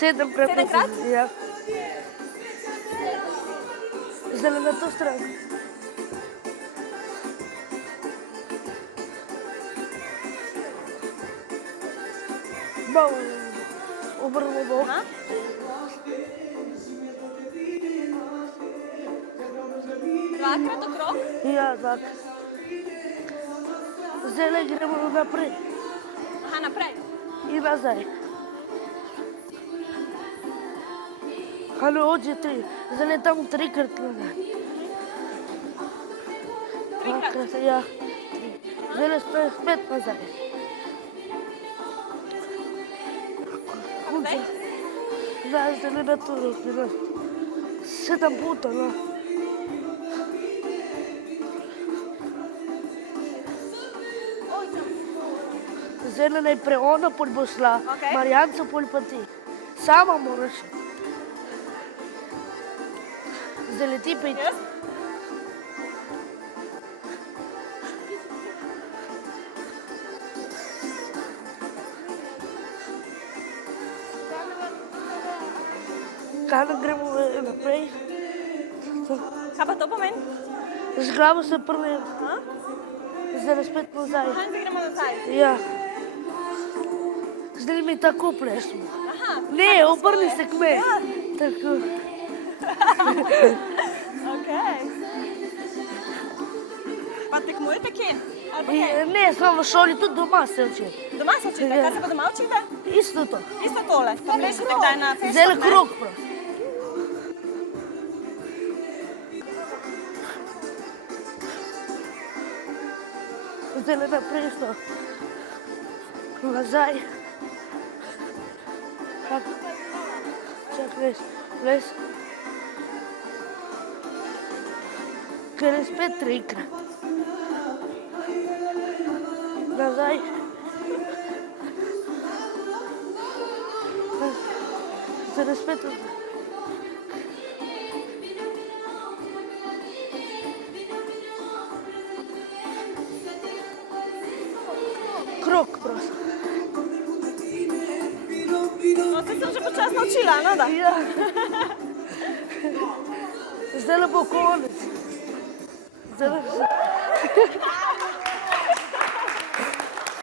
7krat. 7-krat? Ja. Zdaj na to stran. Malo obrnemo bok. Aha. Dvakrat okrog. Ja, tak. Zdaj gremo naprej Aha, naprej. in nazaj. Ali hoče 3, zdaj tam 3krat nazaj. 3krat. Dvakrat, ja. Zdaj spet nazaj. Zdaj? Zdaj na to roki. 7 puta, no. Zdaj najprej ona, pol bo šla, Okej. Marjanca, pol pa ti. Sama moraš. Zdaj leti pa iti. Jaz? Kaj gremo naprej? Kaj pa to pomeni? Z glavo se prve, Aha. zdaj spet nazaj. Aha, zdaj gremo nazaj. Ja. Zdaj mi tako plešemo. Aha. Ne, obrni se k meni. Ja. Tako. Okej. Pa tekmujete kje? Ali pa kaj? Ne, samo v šoli, tudi doma se učim. Doma se učite? Kaj se pa doma učite? Isto to. Isto tole. Pa plešete kdaj na festah, Zdaj ne? krog prosto. Zdaj naprej smo. Nazaj. Čakaj, veš. Ker je spet 3krat. Nazaj. Zdaj spet nazaj. Krog prosto. No, se sem že počas naučila, no da? Ja. Zdaj bo konec. Zdaj